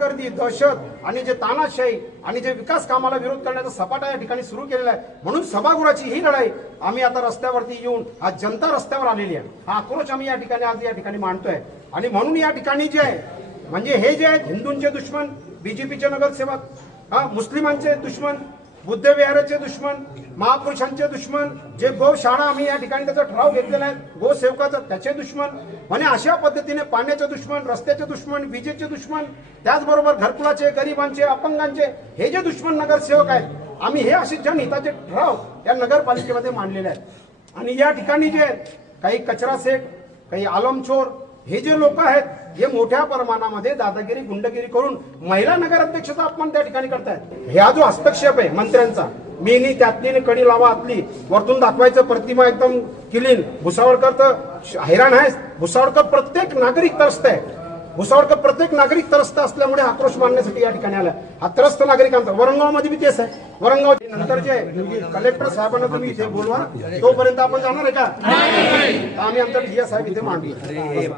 गर्दी, दहशत आणि जे तानाशाही आणि जे विकास कामाला विरोध करण्याचा सपाटा या ठिकाणी सुरू केलेला आहे. म्हणून सभागृहाची ही लढाई आम्ही आता रस्त्यावरती येऊन आज जनता रस्त्यावर आलेली आहे. हा आक्रोश आम्ही या ठिकाणी आज या ठिकाणी मांडतोय. आणि म्हणून या ठिकाणी जे आहे म्हणजे हे जे आहेत हिंदूंचे दुश्मन, बीजेपीचे नगरसेवक, मुस्लिमांचे दुश्मन, बुद्ध विहाराचे दुश्मन, महापुरुषांचे दुश्मन, जे गौशाळा आम्ही या ठिकाणी त्याचा ठराव घेतलेला आहे गोसेवकाचा त्याचे दुश्मन, म्हणजे अशा पद्धतीने पाण्याचे दुश्मन, रस्त्याचे दुश्मन, विजेचे दुश्मन, त्याचबरोबर घरकुलाचे, गरिबांचे, अपंगांचे हे जे दुश्मन नगरसेवक आहेत, आम्ही हे असे जनहिताचे ठराव या नगरपालिकेमध्ये मांडलेले आहेत. आणि या ठिकाणी जे काही कचरा सेठ, काही आलमचोर हे जे लोक आहेत हे मोठ्या प्रमाणामध्ये दादागिरी, गुंडगिरी करून महिला नगराध्यक्षाचा अपमान त्या ठिकाणी करतायत. हा जो हस्तक्षेप आहे मंत्र्यांचा, मीनी त्यातली कडी लावा आतली, वरतून दाखवायचं प्रतिमा एकदम क्लीन. भुसावळकर तर हैराण आहे. भुसावळकर प्रत्येक नागरिक त्रस्त आहे. भुसावळकर प्रत्येक नागरिक त्रस्त असल्यामुळे आक्रोश मांडण्यासाठी या ठिकाणी आला. हा त्रस्त नागरिकांचा वरंगाव मध्ये बी तेच आहे. वरंगाव नंतर जे कलेक्टर साहेबांना तुम्ही इथे बोलवा, तोपर्यंत आपण जाणार आहे का? आम्ही आमचा DA साहेब इथे मांडले.